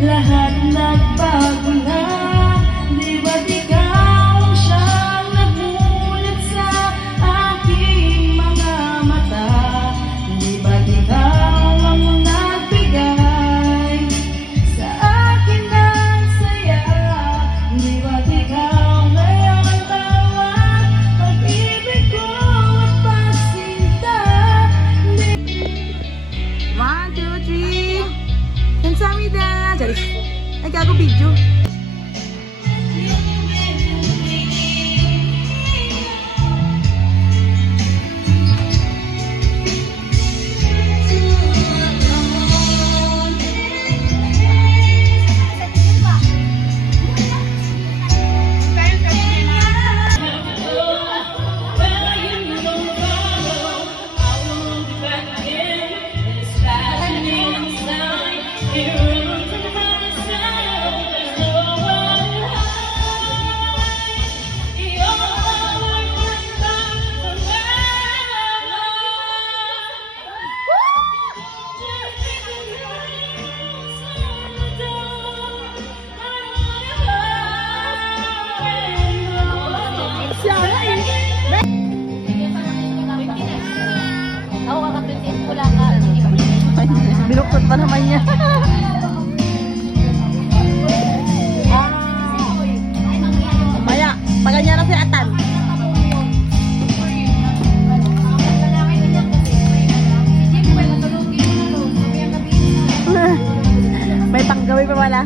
lahat nagbago na. Di ba't ikaw ang siyang nagmulat sa aking mga mata? Di ba't ikaw ang nagbigay sa akin ng saya? Di ba't ikaw ngayon tawag pag-ibig ko at pagsinta? 1, 2, 3 감사합니다. 잘했어. 이렇게 하고 비주. Binuktot pa naman niya. Maya, paganya na si Atan. May panggawi pa wala.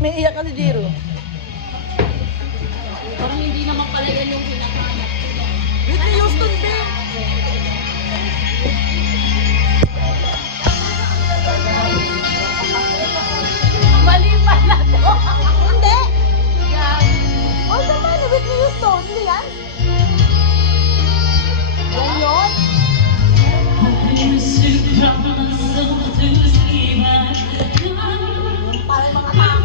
May iyak ka si Jiro. Parang hindi naman pala yan yung pinakahanap ko. Whitney Houston, babe! Mali pala to. Hindi! Oh, naman, Whitney Houston. Hindi yan? Yan yun? Parang mga tao.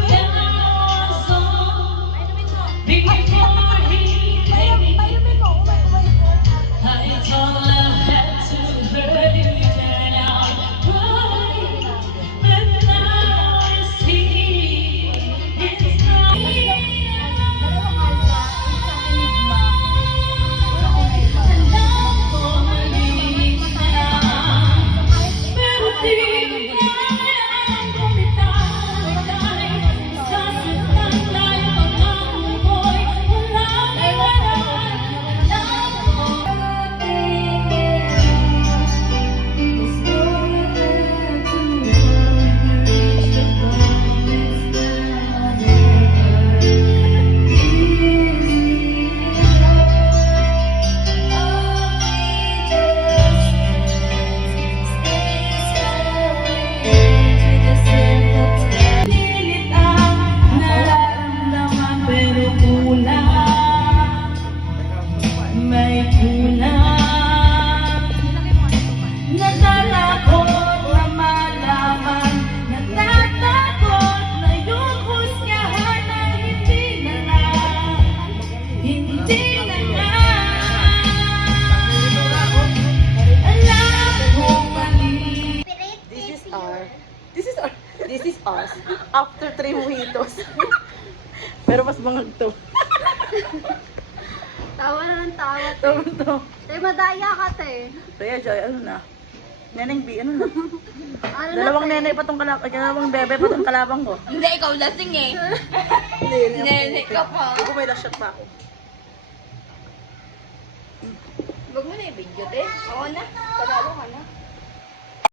this is us after 3 mojitos. Pero mas bangag to. Tawa na ng tawa. To. Tay, madaya ka, te. Kaya Joy, ano na? Neneng B, ano na? Ano Dalawang na, te? nenay pa tong kalabang, dalawang bebe pa tong kalabang ko. Hindi, ikaw lasing eh. Hindi, Nene ka pa. Ako may last shot pa ako. Huwag mo na i-video, te. Oo na. Panalo ka na.